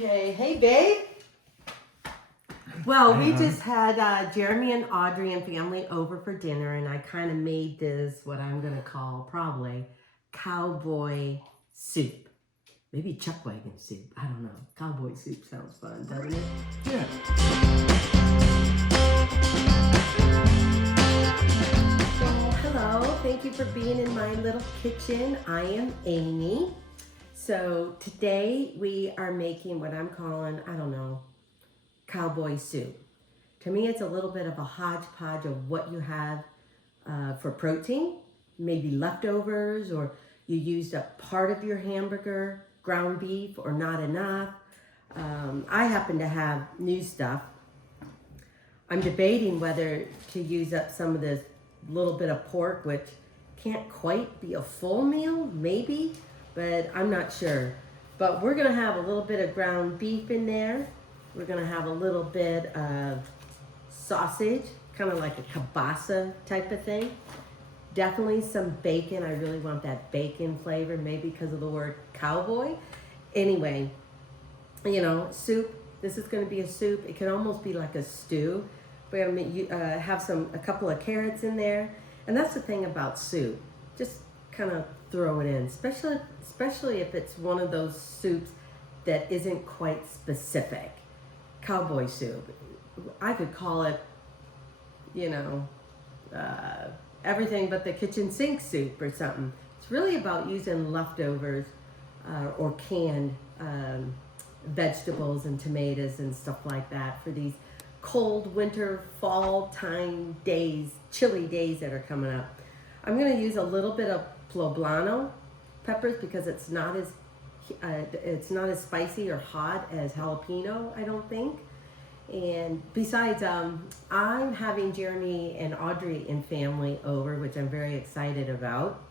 Okay, hey babe. Well, we just had Jeremy and Audrey and family over for dinner, and I kind of made this, what I'm going to call probably cowboy soup. Maybe chuck wagon soup. I don't know. Cowboy soup sounds fun, doesn't it? Yeah. Well, hello. Thank you for being in my little kitchen. I am Amy. So today we are making what I'm calling, I don't know, cowboy soup. To me, it's a little bit of a hodgepodge of what you have for protein, maybe leftovers, or you used up part of your hamburger, ground beef, or not enough. I happen to have new stuff. I'm debating whether to use up some of this little bit of pork, which can't quite be a full meal, maybe, but I'm not sure. But we're gonna have a little bit of ground beef in there. We're gonna have a little bit of sausage, kind of like a kielbasa type of thing. Definitely some bacon. I really want that bacon flavor, maybe because of the word cowboy. Anyway, you know, soup. This is gonna be a soup. It can almost be like a stew. We're gonna have a couple of carrots in there. And that's the thing about soup. Just kind of throw it in, especially if it's one of those soups that isn't quite specific. Cowboy soup. I could call it, you know, everything but the kitchen sink soup or something. It's really about using leftovers or canned vegetables and tomatoes and stuff like that for these cold winter, fall time days, chilly days that are coming up. I'm going to use a little bit of poblano peppers because it's not as spicy or hot as jalapeno, I don't think. And besides, I'm having Jeremy and Audrey and family over, which I'm very excited about.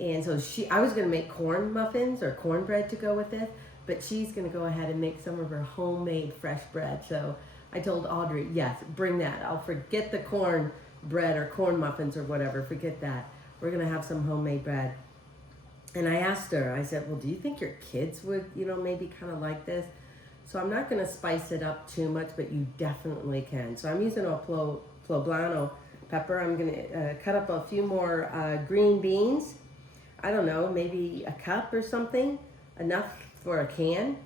And so I was going to make corn muffins or cornbread to go with it, but she's going to go ahead and make some of her homemade fresh bread. So I told Audrey, yes, bring that. I'll forget the corn bread or corn muffins or whatever. Forget that. We're going to have some homemade bread. And I asked her, I said, well, do you think your kids would, maybe kind of like this? So I'm not going to spice it up too much, but you definitely can. So I'm using a poblano pepper. I'm going to cut up a few more green beans. I don't know, maybe a cup or something, enough for a can.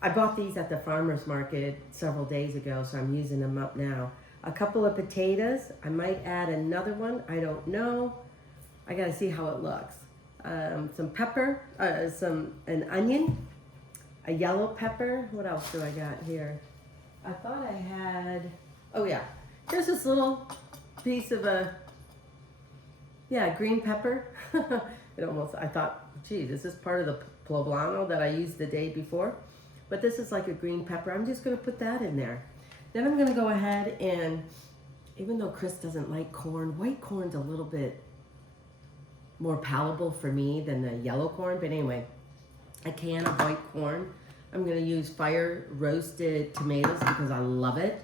I bought these at the farmer's market several days ago, so I'm using them up now. A couple of potatoes. I might add another one. I don't know. I got to see how it looks. Some pepper, an onion, a yellow pepper. What else do I got here? I thought I had, oh yeah, here's this little piece of green pepper. I thought, geez, is this part of the poblano that I used the day before? But this is like a green pepper. I'm just gonna put that in there. Then I'm gonna go ahead and, even though Chris doesn't like corn, white corn's a little bit more palatable for me than the yellow corn, but anyway, a can of white corn. I'm gonna use fire roasted tomatoes because I love it.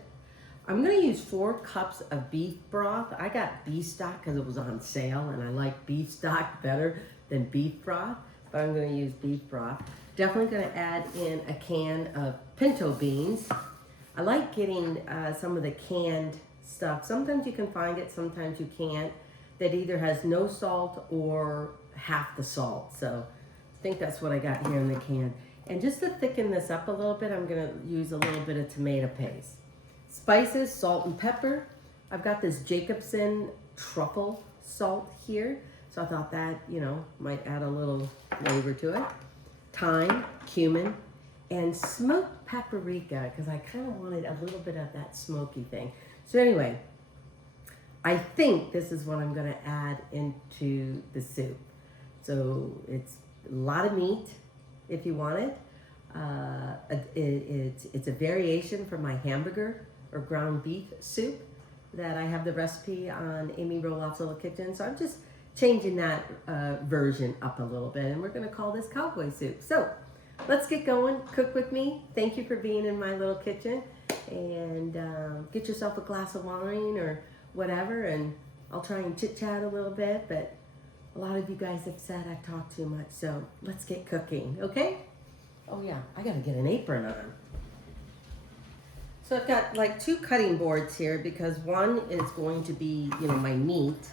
I'm gonna use 4 cups of beef broth. I got beef stock because it was on sale and I like beef stock better than beef broth, but I'm gonna use beef broth. Definitely gonna add in a can of pinto beans. I like getting some of the canned stuff. Sometimes you can find it, sometimes you can't. That either has no salt or half the salt. So I think that's what I got here in the can. And just to thicken this up a little bit, I'm gonna use a little bit of tomato paste. Spices, salt and pepper. I've got this Jacobsen truffle salt here. So I thought that, might add a little flavor to it. Thyme, cumin, and smoked paprika, because I kind of wanted a little bit of that smoky thing. So anyway, I think this is what I'm going to add into the soup. So it's a lot of meat if you want it. It's a variation from my hamburger or ground beef soup that I have the recipe on Amy Roloff's Little Kitchen. So I'm just changing that version up a little bit, and we're going to call this cowboy soup. So let's get going. Cook with me. Thank you for being in my little kitchen, and get yourself a glass of wine or whatever, and I'll try and chit chat a little bit, but a lot of you guys have said I talk too much, so let's get cooking, okay? Oh yeah, I gotta get an apron on. So I've got like 2 cutting boards here because one is going to be, you know, my meat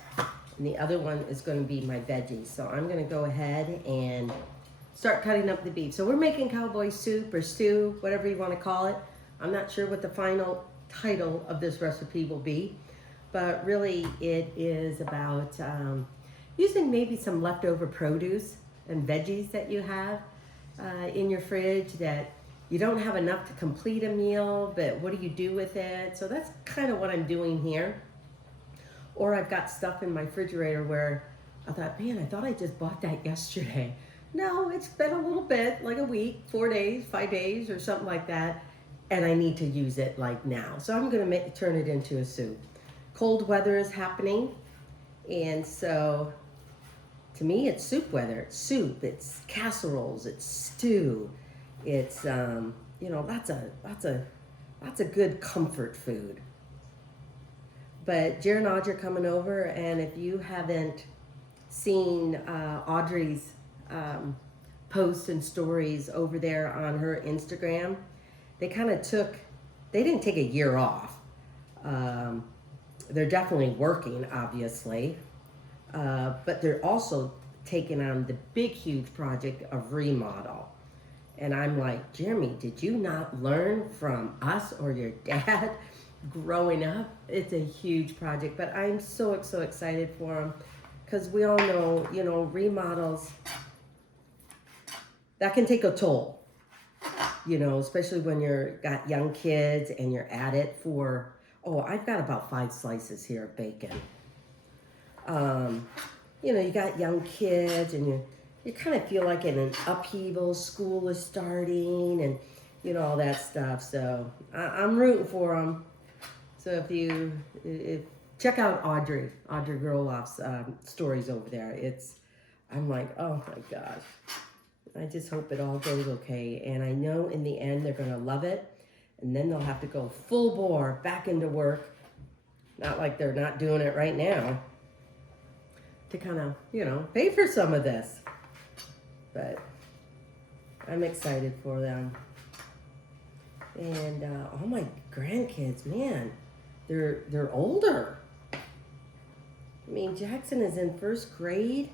and the other one is going to be my veggies. So I'm going to go ahead and start cutting up the beef. So we're making cowboy soup or stew, whatever you want to call it. I'm not sure what the final title of this recipe will be, but really it is about using maybe some leftover produce and veggies that you have in your fridge that you don't have enough to complete a meal, but what do you do with it? So that's kind of what I'm doing here. Or I've got stuff in my refrigerator where I thought, man, I thought I just bought that yesterday. No, it's been a little bit, like a week, 4 days, 5 days, or something like that, and I need to use it like now. So I'm gonna turn it into a soup. Cold weather is happening, and so to me, it's soup weather. It's soup, it's casseroles, it's stew. It's you know, that's a good comfort food. But Jared and Audrey are coming over, and if you haven't seen Audrey's posts and stories over there on her Instagram, they didn't take a year off. They're definitely working, obviously, but they're also taking on the big, huge project of remodel. And I'm like, Jeremy, did you not learn from us or your dad growing up? It's a huge project, but I'm so excited for them because we all know, you know, remodels, that can take a toll, you know, especially when got young kids and you're at it for, oh, I've got about 5 slices here of bacon. You know, you got young kids and you kind of feel like in an upheaval, school is starting and, you know, all that stuff. So I'm rooting for them. So if check out Audrey Roloff's stories over there. I'm like, oh my gosh. I just hope it all goes okay. And I know in the end they're gonna love it. And then they'll have to go full bore back into work. Not like they're not doing it right now. To kind of, you know, pay for some of this. But I'm excited for them. And all my grandkids, man, they're older. I mean, Jackson is in 1st grade.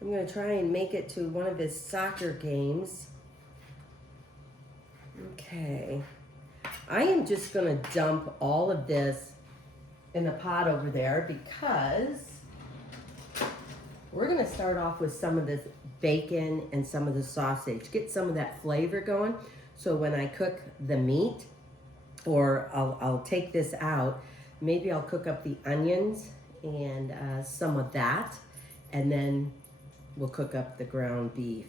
I'm gonna try and make it to one of his soccer games. Okay. I am just gonna dump all of this in the pot over there because we're gonna start off with some of this bacon and some of the sausage. Get some of that flavor going. So when I cook the meat, or I'll take this out, maybe I'll cook up the onions and some of that, and then we'll cook up the ground beef.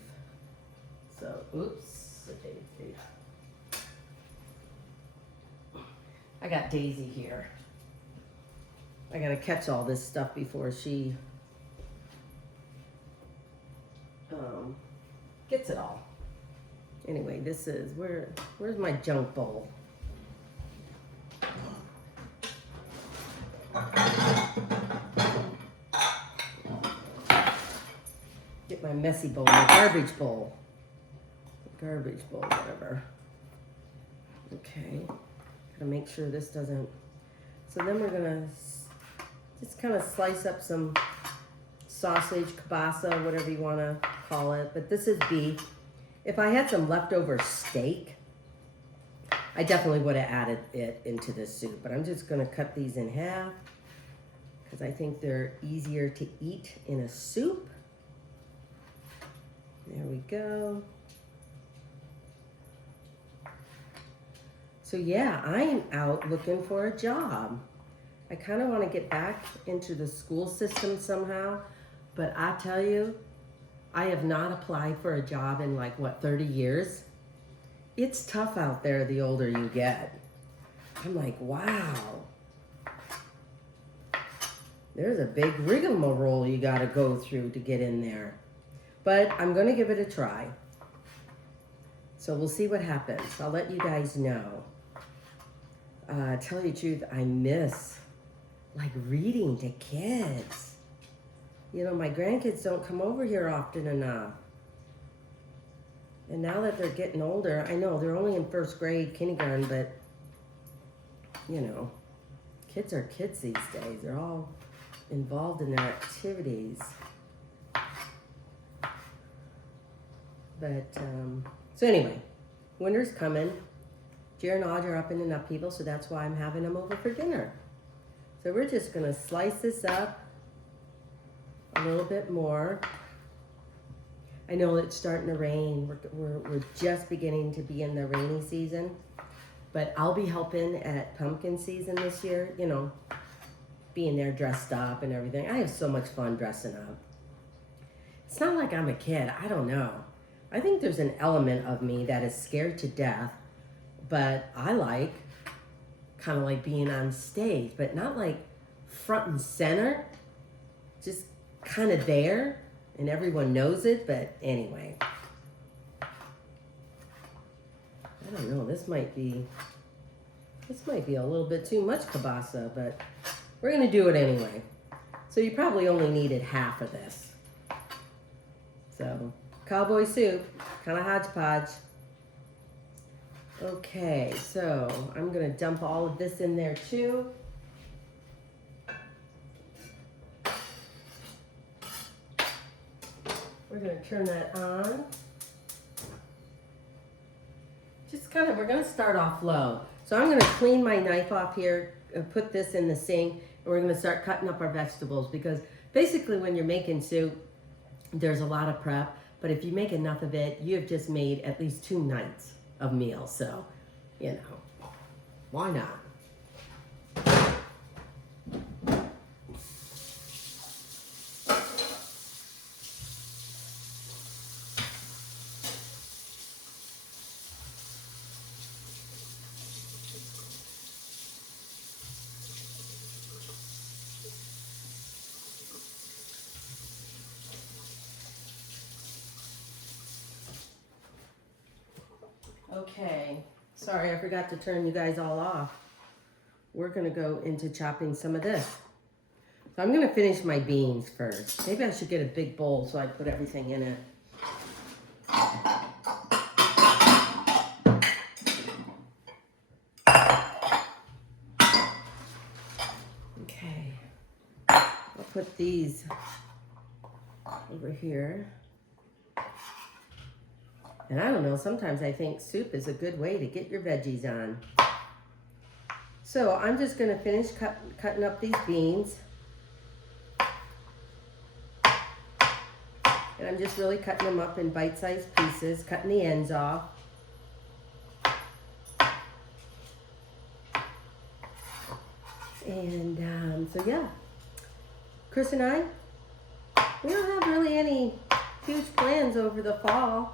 So, oops, I got Daisy here. I gotta catch all this stuff before she gets it all. Anyway, this is, where's my junk bowl? Get my messy bowl, my garbage bowl. Garbage bowl, whatever. Okay, gotta make sure this doesn't, so then we're gonna just kind of slice up some sausage, kielbasa, whatever you wanna call it, but this is beef. If I had some leftover steak, I definitely would have added it into this soup, but I'm just gonna cut these in half because I think they're easier to eat in a soup. There we go. So yeah, I am out looking for a job. I kind of want to get back into the school system somehow, but I tell you, I have not applied for a job in like, what, 30 years? It's tough out there the older you get. I'm like, wow. There's a big rigmarole you got to go through to get in there. But I'm going to give it a try. So we'll see what happens. I'll let you guys know. Tell you the truth, I miss like reading to kids. You know, my grandkids don't come over here often enough. And now that they're getting older, I know they're only in first grade, kindergarten, but you know, kids are kids these days. They're all involved in their activities. But, so anyway, winter's coming. Jer and Audrey are up in an upheaval, so that's why I'm having them over for dinner. So we're just gonna slice this up a little bit more. I know it's starting to rain. We're just beginning to be in the rainy season, but I'll be helping at pumpkin season this year, you know, being there dressed up and everything. I have so much fun dressing up. It's not like I'm a kid, I don't know. I think there's an element of me that is scared to death, but I like kind of like being on stage, but not like front and center, just kind of there and everyone knows it. But anyway, I don't know, this might be a little bit too much kielbasa, but we're gonna do it anyway. So you probably only needed half of this. So Cowboy soup, kind of hodgepodge. Okay, so I'm gonna dump all of this in there too. We're gonna turn that on. Just kind of, we're gonna start off low. So I'm gonna clean my knife off here, put this in the sink, and we're gonna start cutting up our vegetables, because basically when you're making soup, there's a lot of prep, but if you make enough of it, you have just made at least 2 nights of meals. So, you know, why not? Okay, sorry, I forgot to turn you guys all off. We're gonna go into chopping some of this. So I'm gonna finish my beans first. Maybe I should get a big bowl so I put everything in it. Okay, I'll put these over here. And I don't know, sometimes I think soup is a good way to get your veggies on. So I'm just gonna finish cutting up these beans. And I'm just really cutting them up in bite-sized pieces, cutting the ends off. And so yeah, Chris and I, we don't have really any huge plans over the fall.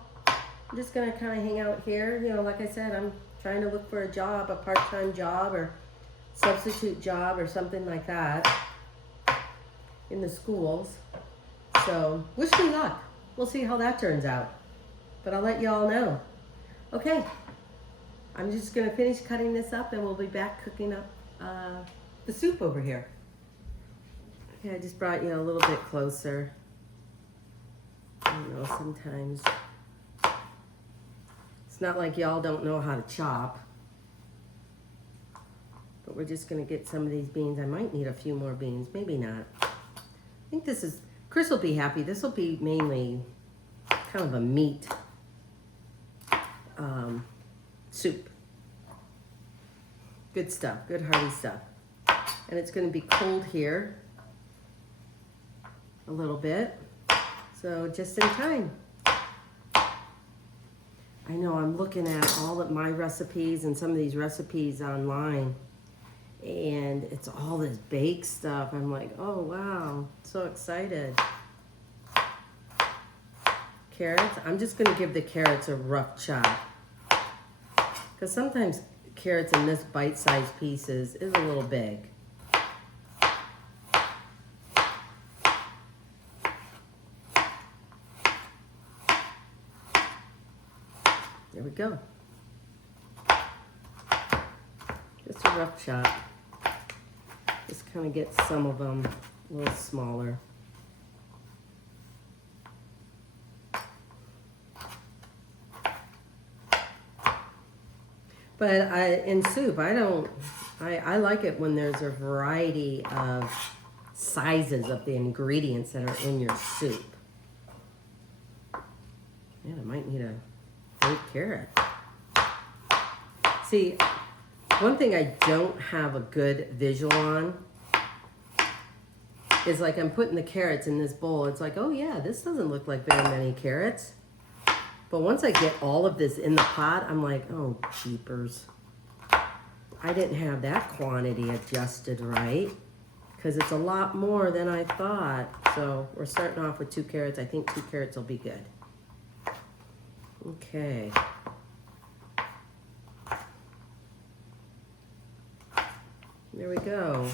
I'm just gonna kind of hang out here. You know, like I said, I'm trying to look for a job, a part-time job or substitute job or something like that in the schools. So wish me luck. We'll see how that turns out. But I'll let you all know. Okay, I'm just gonna finish cutting this up and we'll be back cooking up the soup over here. Okay, I just brought you a little bit closer. I know sometimes it's not like y'all don't know how to chop. But we're just gonna get some of these beans. I might need a few more beans, maybe not. I think this is, Chris will be happy. This will be mainly kind of a meat soup. Good stuff, good hearty stuff. And it's gonna be cold here a little bit. So just in time. I know I'm looking at all of my recipes and some of these recipes online, and it's all this baked stuff. I'm like, oh wow, so excited. Carrots, I'm just gonna give the carrots a rough chop, because sometimes carrots in this bite-sized pieces is a little big. There we go. Just a rough chop. Just kind of get some of them a little smaller. But in soup, I like it when there's a variety of sizes of the ingredients that are in your soup. Yeah, I might need a third carrot. See, one thing I don't have a good visual on is like I'm putting the carrots in this bowl. It's like, oh yeah, this doesn't look like very many carrots. But once I get all of this in the pot, I'm like, oh, jeepers. I didn't have that quantity adjusted right because it's a lot more than I thought. So we're starting off with 2 carrots. I think 2 carrots will be good. Okay. There we go.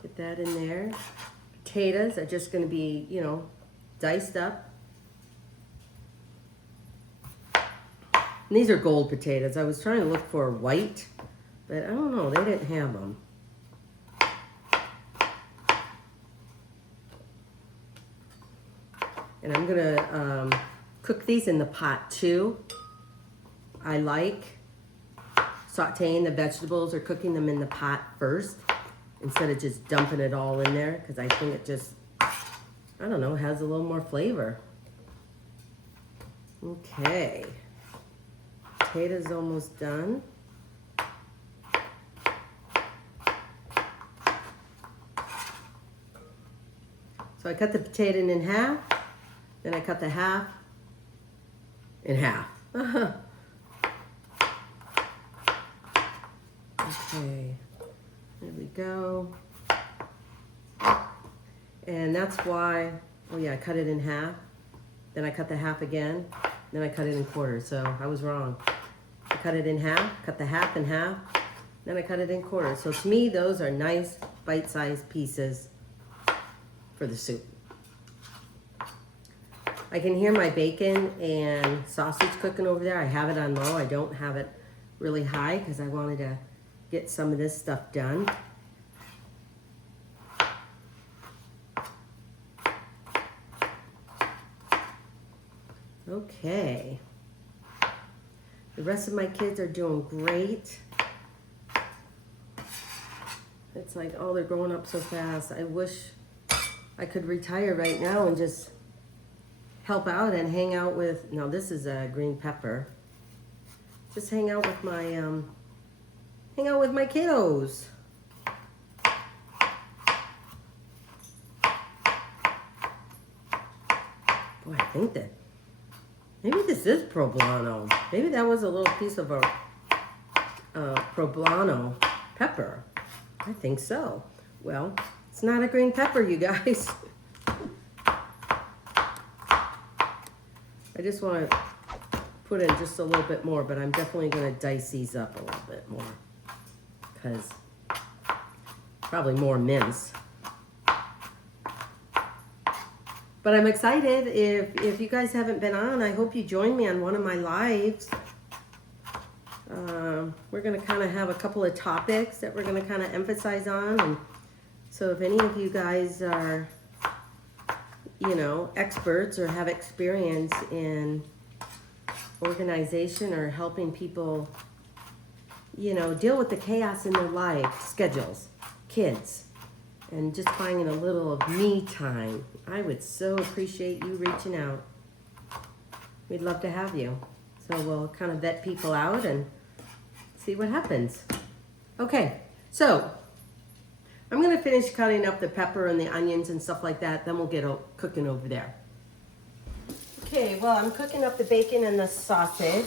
Get that in there. Potatoes are just going to be, you know, diced up. And these are gold potatoes. I was trying to look for white, but I don't know. They didn't have them. And I'm going to cook these in the pot too. I like sauteing the vegetables or cooking them in the pot first instead of just dumping it all in there because I think it just, I don't know, has a little more flavor. Okay. Potatoes almost done. So I cut the potato in half, then I cut the half in half. Okay, there we go. And that's why, oh yeah, I cut it in half, then I cut the half again, then I cut it in quarters, so I was wrong. I cut it in half, cut the half in half, then I cut it in quarters. So to me, those are nice bite-sized pieces for the soup. I can hear my bacon and sausage cooking over there. I have it on low. I don't have it really high because I wanted to get some of this stuff done. Okay. The rest of my kids are doing great. It's like, oh, they're growing up so fast. I wish I could retire right now and just help out and hang out with, no, this is a green pepper. Just hang out with my kiddos. Boy, I think that maybe this is poblano. Maybe that was a little piece of a poblano pepper. I think so. Well, it's not a green pepper, you guys. I just want to put in just a little bit more, but I'm definitely going to dice these up a little bit more because probably more mince. But I'm excited. If you guys haven't been on, I hope you join me on one of my lives. We're going to kind of have a couple of topics that we're going to kind of emphasize on. And so if any of you guys are, you know, experts or have experience in organization or helping people, you know, deal with the chaos in their life, schedules, kids, and just finding a little of me time, I would so appreciate you reaching out. We'd love to have you. So we'll kind of vet people out and see what happens. Okay, so I'm going to finish cutting up the pepper and the onions and stuff like that. Then we'll get cooking over there. Okay, well, I'm cooking up the bacon and the sausage.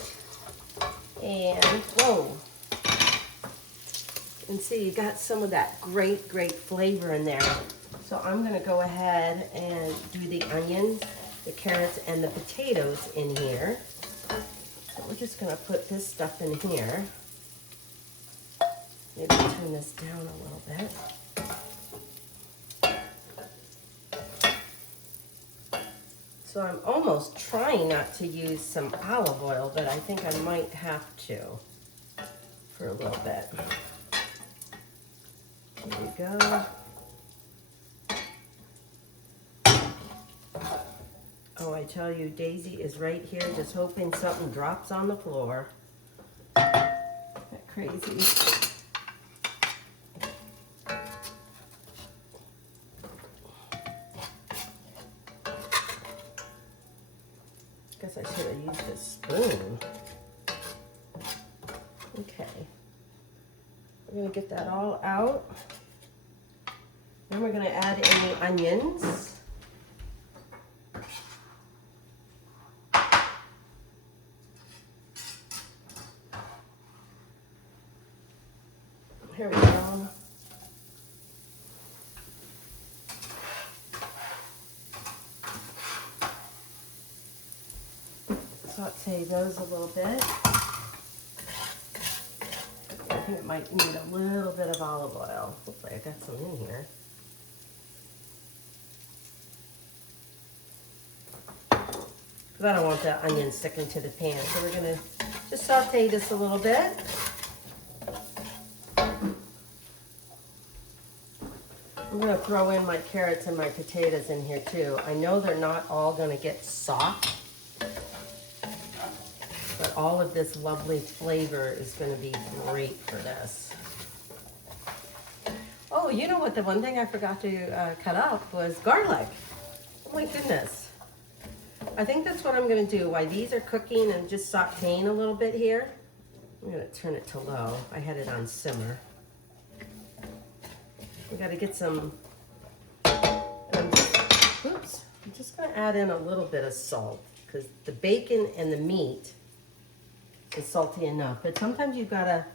And, whoa. And see, you got some of that great, great flavor in there. So I'm going to go ahead and do the onions, the carrots, and the potatoes in here. So we're just going to put this stuff in here. Maybe turn this down a little bit. So I'm almost trying not to use some olive oil, but I think I might have to for a little bit. There we go. Oh, I tell you, Daisy is right here just hoping something drops on the floor. crazy. Guess I should have used a spoon. Okay. We're gonna get that all out. Then we're gonna add in the onions. Here we go. Saute those a little bit. I think it might need a little bit of olive oil. Hopefully I got some in here. Because I don't want the onions sticking to the pan. So we're gonna just saute this a little bit. I'm gonna throw in my carrots and my potatoes in here too. I know they're not all gonna get soft, but all of this lovely flavor is gonna be great for this. Oh, you know what? The one thing I forgot to cut up was garlic. Oh my goodness. I think that's what I'm gonna do. While these are cooking and just sauteing a little bit here, I'm gonna turn it to low. I had it on simmer. We gotta get some, oops, I'm just gonna add in a little bit of salt because the bacon and the meat is salty enough, but sometimes you've gotta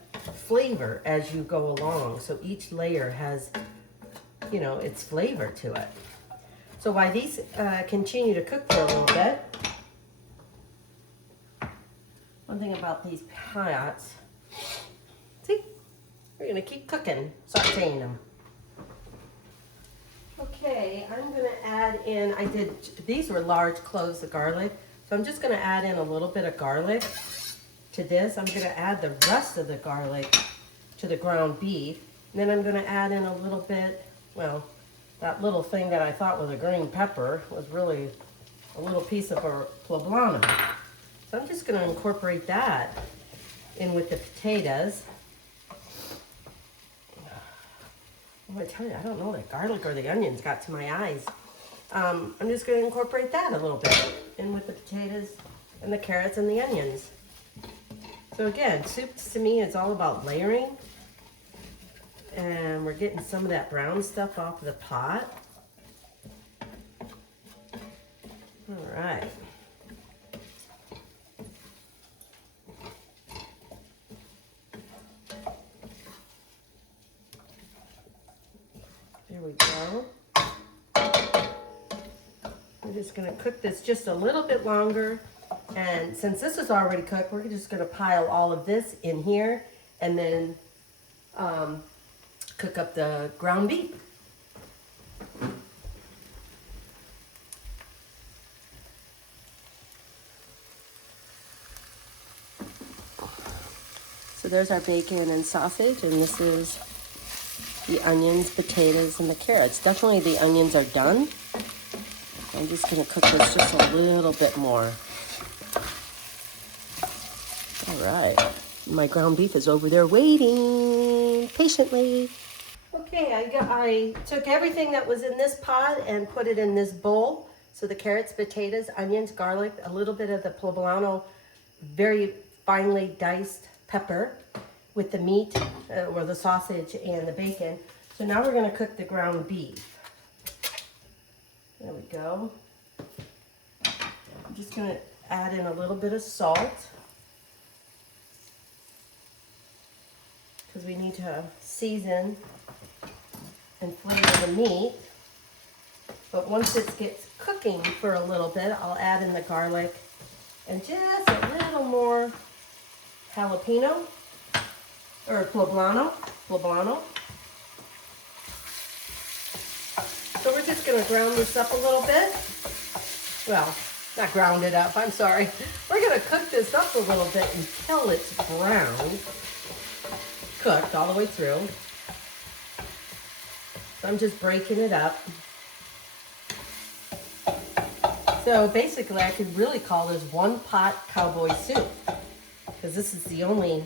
flavor as you go along. So each layer has, you know, its flavor to it. So while these continue to cook for a little bit, one thing about these pots, see, we're gonna keep cooking, sauteing them. Okay, I'm gonna add in, these were large cloves of garlic, so I'm just gonna add in a little bit of garlic to this. I'm gonna add the rest of the garlic to the ground beef, and then I'm gonna add in a little bit, well, that little thing that I thought was a green pepper was really a little piece of a poblano. So I'm just gonna incorporate that in with the potatoes. I'm gonna tell you, I don't know, the garlic or the onions got to my eyes. I'm just gonna incorporate that a little bit in with the potatoes and the carrots and the onions. So again, soup to me is all about layering. And we're getting some of that brown stuff off of the pot. All right. There we go. We're just gonna cook this just a little bit longer. And since this is already cooked, we're just gonna pile all of this in here and then cook up the ground beef. So there's our bacon and sausage, and this is the onions, potatoes, and the carrots. Definitely the onions are done. I'm just gonna cook this just a little bit more. All right, my ground beef is over there waiting patiently. Okay, I took everything that was in this pot and put it in this bowl. So the carrots, potatoes, onions, garlic, a little bit of the poblano, very finely diced pepper with the meat or the sausage and the bacon. So now we're gonna cook the ground beef. There we go. I'm just gonna add in a little bit of salt because we need to season and flavor the meat. But once it gets cooking for a little bit, I'll add in the garlic and just a little more jalapeno or poblano. So we're just gonna ground this up a little bit. Well, not ground it up, I'm sorry. We're gonna cook this up a little bit until it's brown, cooked all the way through. So I'm just breaking it up. So basically I could really call this one pot cowboy soup. because this is the only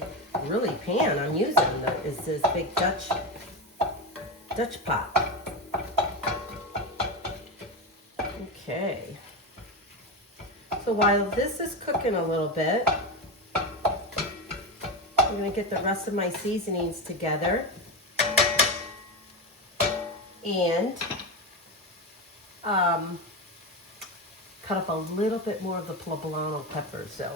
really pan I'm using is this big Dutch pot. Okay. So while this is cooking a little bit, I'm going to get the rest of my seasonings together and cut up a little bit more of the poblano pepper. So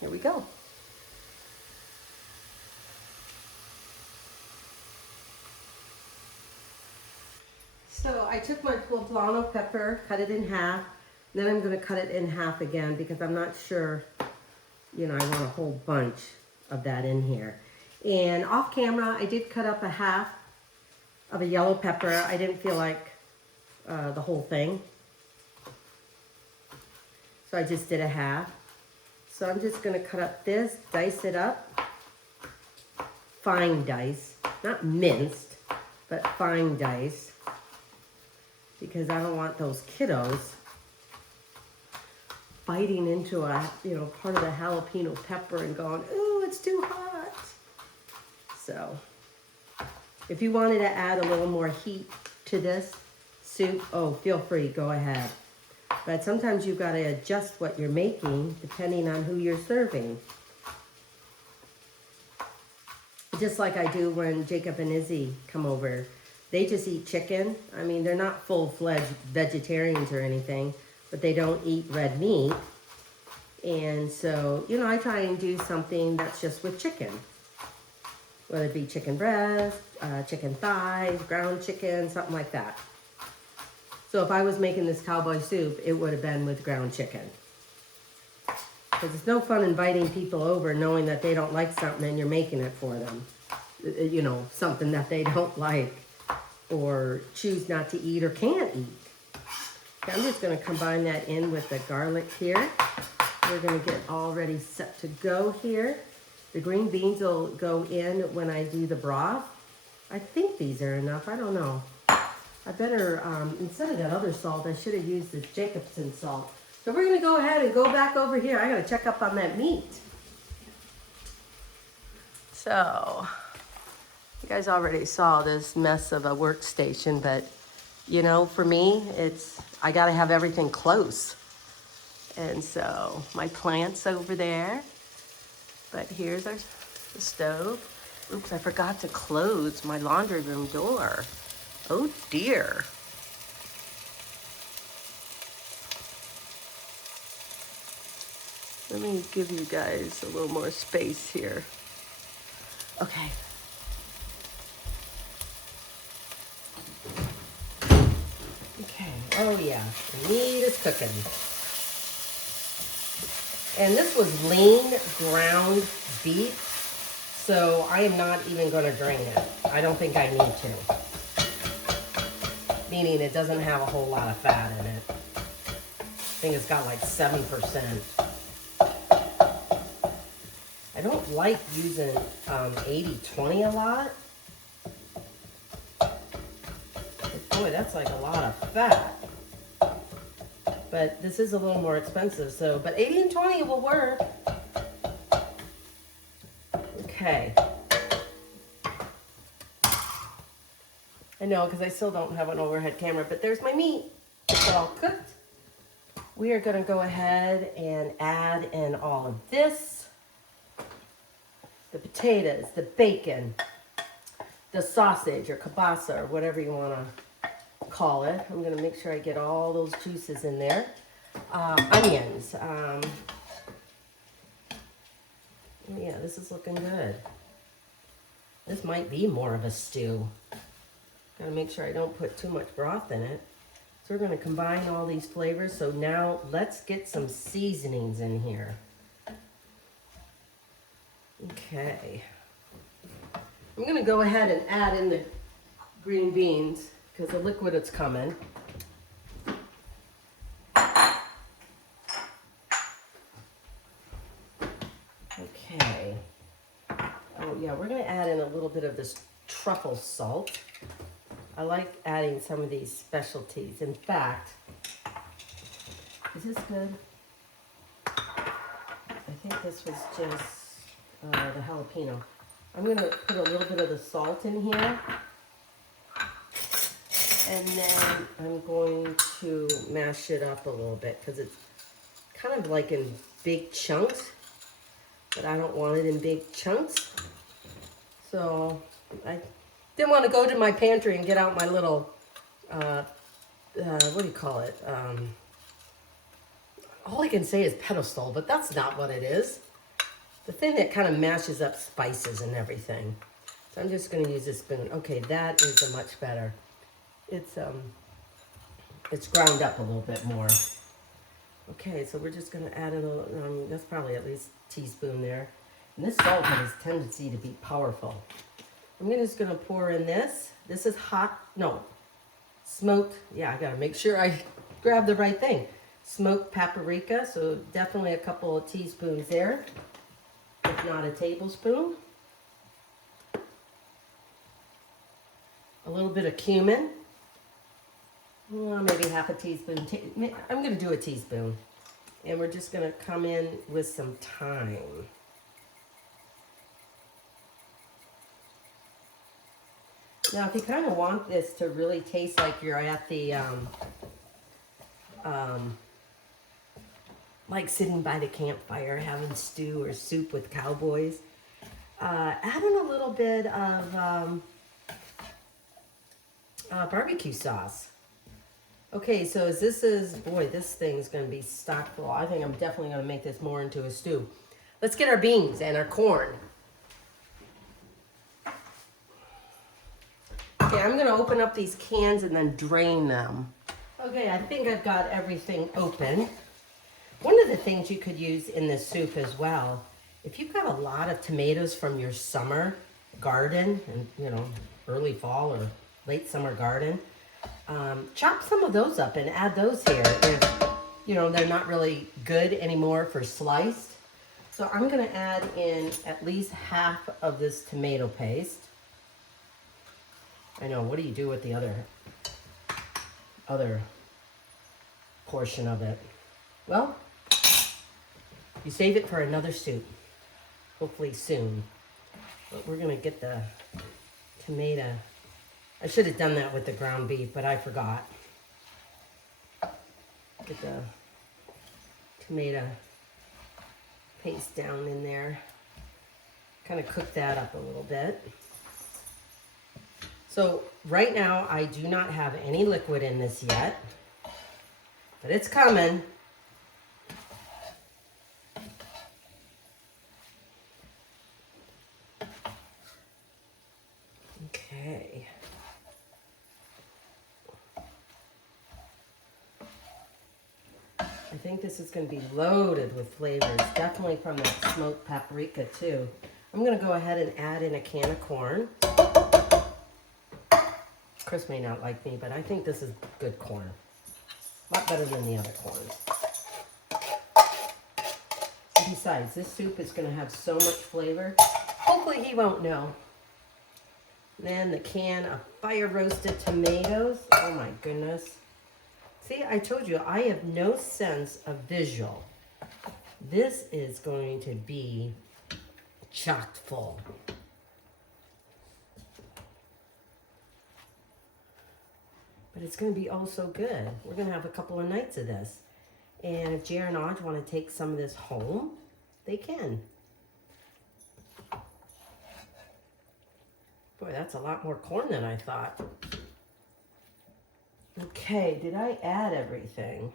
here we go. So I took my poblano pepper, cut it in half, then I'm going to cut it in half again because I'm not sure, you know, I want a whole bunch of that in here. And off camera, I did cut up a half of a yellow pepper. I didn't feel like the whole thing, so I just did a half. So I'm just going to cut up this, dice it up, fine dice, not minced, but fine dice, because I don't want those kiddos biting into a, you know, part of the jalapeno pepper and going, ooh, it's too hot. So if you wanted to add a little more heat to this soup, oh, feel free, go ahead. But sometimes you've got to adjust what you're making depending on who you're serving. Just like I do when Jacob and Izzy come over. They just eat chicken. I mean, they're not full-fledged vegetarians or anything, but they don't eat red meat. And so, you know, I try and do something that's just with chicken. Whether it be chicken breast, chicken thighs, ground chicken, something like that. So if I was making this cowboy soup, it would have been with ground chicken. Because it's no fun inviting people over knowing that they don't like something and you're making it for them. You know, something that they don't like or choose not to eat or can't eat. Okay, I'm just going to combine that in with the garlic here. We're going to get all ready set to go here. The green beans will go in when I do the broth. I think these are enough. I don't know. I better, instead of that other salt, I should have used the Jacobson salt. So we're going to go ahead and go back over here. I got to check up on that meat. So, you guys already saw this mess of a workstation, but, you know, for me, I got to have everything close. And so, my plant's over there. But here's the stove. Oops, I forgot to close my laundry room door. Oh dear. Let me give you guys a little more space here. Okay. Okay, oh yeah, the meat is cooking. And this was lean ground beef, so I am not even going to drain it. I don't think I need to. Meaning it doesn't have a whole lot of fat in it. I think it's got like 7%. I don't like using 80-20 a lot. But boy, that's like a lot of fat. But this is a little more expensive, so, but 80 and 20 will work. Okay. I know, because I still don't have an overhead camera, but there's my meat. It's all cooked. We are going to go ahead and add in all of this. The potatoes, the bacon, the sausage or kielbasa or whatever you want to call it. I'm going to make sure I get all those juices in there. Onions. Yeah, this is looking good. This might be more of a stew. Gotta make sure I don't put too much broth in it. So we're gonna combine all these flavors. So now let's get some seasonings in here. Okay. I'm gonna go ahead and add in the green beans because the liquid is coming. Okay. Oh yeah, we're gonna add in a little bit of this truffle salt. I like adding some of these specialties. In fact, is this good? think this was just the jalapeno. I'm going to put a little bit of the salt in here. And then I'm going to mash it up a little bit because it's kind of like in big chunks. But I don't want it in big chunks. So I didn't want to go to my pantry and get out my little, what do you call it? All I can say is pedestal, but that's not what it is. The thing that kind of mashes up spices and everything. So I'm just going to use this spoon. Okay, that is a much better. It's ground up a little bit more. Okay, so we're just going to add a little, that's probably at least a teaspoon there. And this salt has a tendency to be powerful. I'm just going to pour in this. This is smoked. Yeah, I got to make sure I grab the right thing. Smoked paprika, so definitely a couple of teaspoons there, if not a tablespoon. A little bit of cumin. Well, maybe half a teaspoon. I'm going to do a teaspoon. And we're just going to come in with some thyme. Now, if you kind of want this to really taste like you're at the, like sitting by the campfire having stew or soup with cowboys, add in a little bit of barbecue sauce. Okay, so as this is, boy, this thing's going to be stock full. I think I'm definitely going to make this more into a stew. Let's get our beans and our corn. Okay, I'm going to open up these cans and then drain them. Okay, I think I've got everything open. One of the things you could use in this soup as well, if you've got a lot of tomatoes from your summer garden, and early fall or late summer garden, chop some of those up and add those here if, they're not really good anymore for sliced. So I'm going to add in at least half of this tomato paste. I know, what do you do with the other portion of it? Well, you save it for another soup, hopefully soon. But we're going to get the tomato. I should have done that with the ground beef, but I forgot. Get the tomato paste down in there. Kind of cook that up a little bit. So right now I do not have any liquid in this yet, but it's coming. Okay. I think this is going to be loaded with flavors, definitely from that smoked paprika too. I'm going to go ahead and add in a can of corn. Chris may not like me, but I think this is good corn. A lot better than the other corns. And besides, this soup is going to have so much flavor. Hopefully he won't know. Then the can of fire roasted tomatoes. Oh my goodness. See, I told you, I have no sense of visual. This is going to be chock full. But it's going to be oh so good. We're going to have a couple of nights of this. And if Jer and Aj want to take some of this home, they can. Boy, that's a lot more corn than I thought. Okay, did I add everything?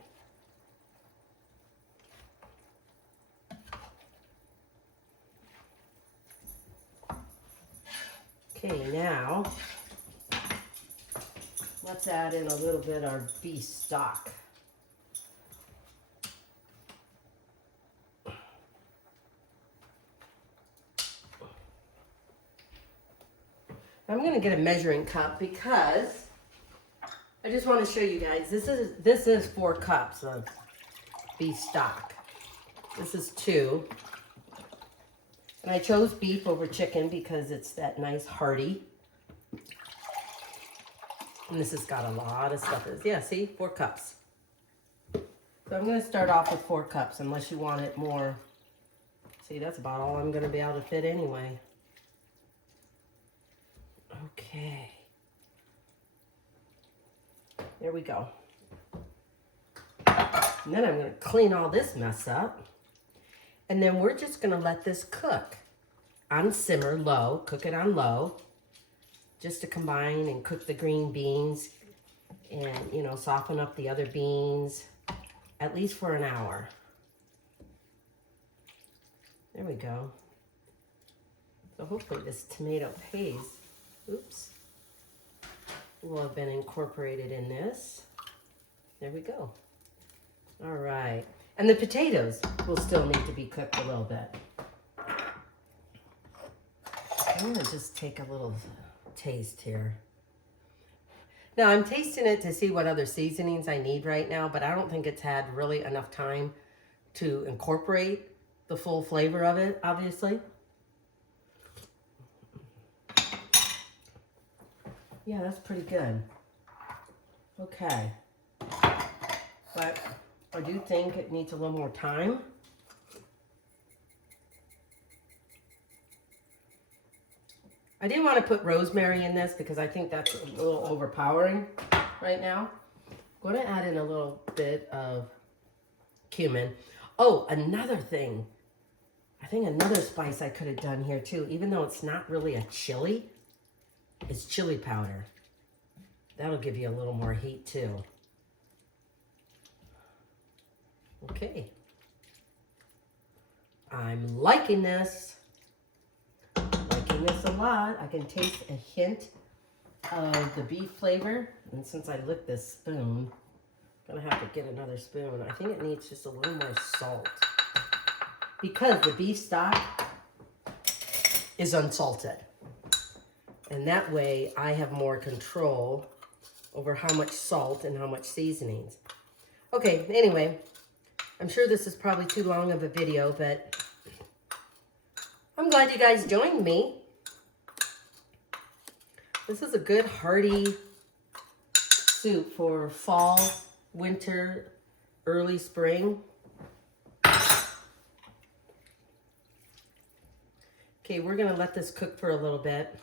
Okay, now let's add in a little bit of our beef stock. I'm going to get a measuring cup because I just want to show you guys, this is 4 cups of beef stock. This is 2. And I chose beef over chicken because it's that nice hearty. And this has got a lot of stuff. Yeah, see, 4 cups. So I'm going to start off with 4 cups unless you want it more See, that's about all I'm gonna be able to fit anyway. Okay. There we go. And then I'm gonna clean all this mess up. And then we're just gonna let this cook on simmer, low, cook it on low, just to combine and cook the green beans and, you know, soften up the other beans, at least for an hour. There we go. So hopefully this tomato paste, oops, will have been incorporated in this. There we go. All right. And the potatoes will still need to be cooked a little bit. I'm gonna just take a little taste here. Now I'm tasting it to see what other seasonings I need right now, but I don't think it's had really enough time to incorporate the full flavor of it, obviously. Yeah, that's pretty good. Okay. But I do think it needs a little more time. I didn't want to put rosemary in this because I think that's a little overpowering right now. I'm going to add in a little bit of cumin. Oh, another thing. I think another spice I could have done here too, even though it's not really a chili, is chili powder. That'll give you a little more heat too. Okay. I'm liking this. Liking this a lot. I can taste a hint of the beef flavor. And since I licked this spoon, I'm gonna have to get another spoon. I think it needs just a little more salt. Because the beef stock is unsalted. And that way I have more control over how much salt and how much seasonings. Okay, anyway, I'm sure this is probably too long of a video, but I'm glad you guys joined me. This is a good hearty soup for fall, winter, early spring. Okay, we're gonna let this cook for a little bit.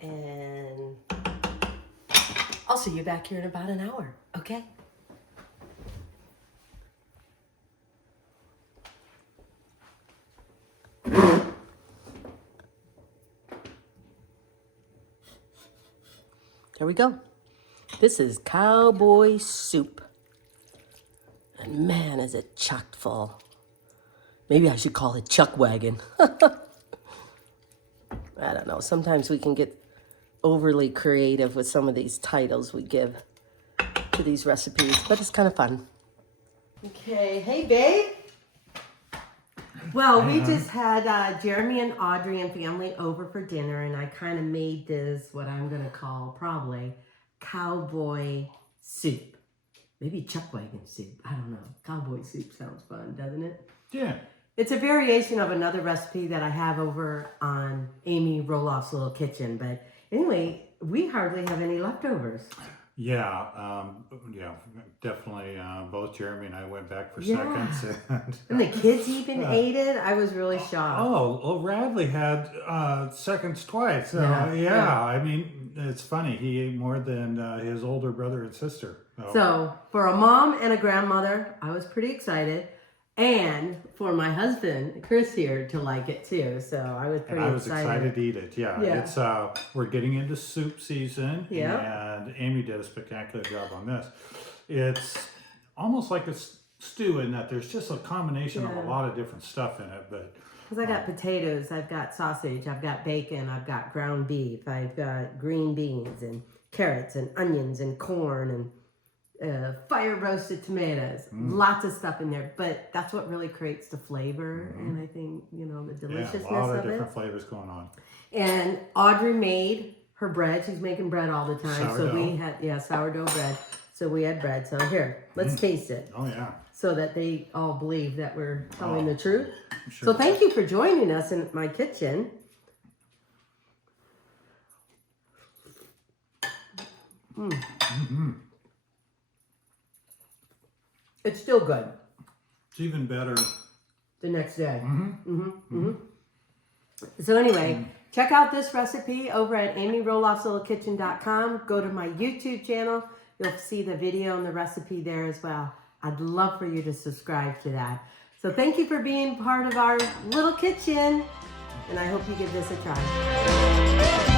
And I'll see you back here in about an hour, okay? There we go. This is Cowboy soup. And man, is it chock full. Maybe I should call it Chuck Wagon. I don't know. Sometimes we can get overly creative with some of these titles we give to these recipes, but it's kind of fun. Okay, hey babe. Well, we just had Jeremy and Audrey and family over for dinner, and I kind of made this, what I'm going to call probably cowboy soup. Maybe Chuck Wagon soup. I don't know. Cowboy soup sounds fun, doesn't it? Yeah. It's a variation of another recipe that I have over on Amy Roloff's Little Kitchen. But anyway, we hardly have any leftovers. Yeah, definitely. Both Jeremy and I went back for seconds. And the kids even ate it. I was really shocked. Oh, Radley had seconds twice. So, yeah, I mean, it's funny. He ate more than his older brother and sister. So for a mom and a grandmother, I was pretty excited. And for my husband, Chris here, to like it too. So I was pretty excited. I was excited to eat it. Yeah. It's we're getting into soup season. Yeah. And Amy did a spectacular job on this. It's almost like a stew in that there's just a combination of a lot of different stuff in it. But because I got potatoes, I've got sausage, I've got bacon, I've got ground beef, I've got green beans and carrots and onions and corn and fire roasted tomatoes, lots of stuff in there, but that's what really creates the flavor, and I think, you know, the deliciousness of it. Yeah, a lot of different flavors going on. And Audrey made her bread. She's making bread all the time. Sourdough. So we had, sourdough bread. So we had bread. So here, let's taste it. Oh, yeah. So that they all believe that we're telling the truth. Sure. So thank you for joining us in my kitchen. It's still good It's even better. the next day. So anyway, check out this recipe over at amyroloffslittlekitchen.com. Go to my YouTube channel. You'll see the video and the recipe there as well. I'd love for you to subscribe to that. So thank you for being part of our little kitchen, and I hope you give this a try.